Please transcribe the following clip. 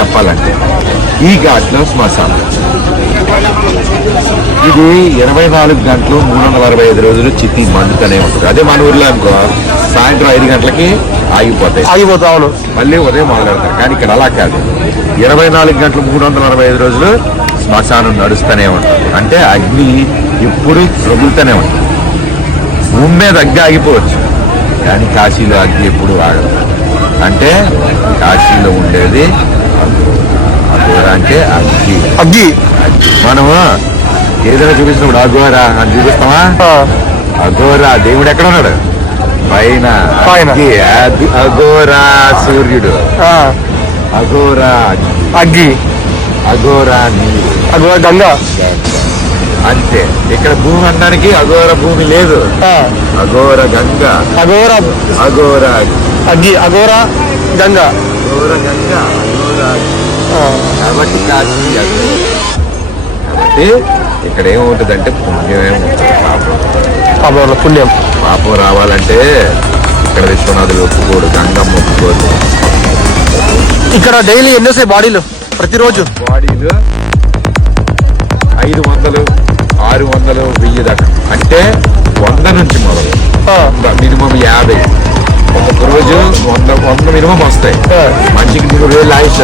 చెప్పాలంటే ఈ ఘాట్లో శ్మశానం ఇది 24 గంటలు 365 రోజులు చిత్తి మండుతూనే ఉంటుంది. అదే మన ఊర్లో అనుకో సాయంత్రం 5 గంటలకి ఆగిపోతాయి, మళ్ళీ ఉదయం మొదలెడతారు. కానీ ఇక్కడ అలా కాదు, 24 గంటలు 365 రోజులు శ్మశానం నడుస్తూనే ఉంటుంది. అంటే అగ్ని ఎప్పుడు రగులుతూనే ఉంటుంది. భూమి మీద అగ్గి ఆగిపోవచ్చు, కానీ కాశీలో అగ్గి ఎప్పుడు ఆగదు. అంటే కాశీలో ఉండేది అఘోర, అంటే అగ్గి. అగ్గి మనము ఏదైనా చూపించినప్పుడు అఘోర అని చూపిస్తామా? అఘోర దేవుడు ఎక్కడ ఉన్నాడు? పైన. అఘోర సూర్యుడు, అఘోర అగ్గి, అఘోర నీరు, అఘోర గంగా. అంతే. ఇక్కడ భూమి అనడానికి అఘోర భూమి లేదు, అఘోర గంగ, అఘోర అఘోర అగ్గి, అఘోర గంగ, అఘోర గంగ, అఘోర. కాబట్టి కాశీ అఘోర. కాబట్టి ఇక్కడ ఏమవుతుందంటే పుణ్యం ఏముంటుంది, పాపం. పుణ్యం పాపం రావాలంటే ఇక్కడ విశ్వనాథులు ఒప్పుకోడు, గంగమ్మ ఒప్పుకోడు. ఇక్కడ డైలీ ఎన్నోసే బాడీలు ప్రతిరోజు బాడీలు 500, 600, 1000 దాకా. అంటే 100 నుంచి మొదలు మినిమం 50. ఒక్కొక్క రోజు 100 మినిమం వస్తాయి. మనిషికి 3,000 ఆయుష్.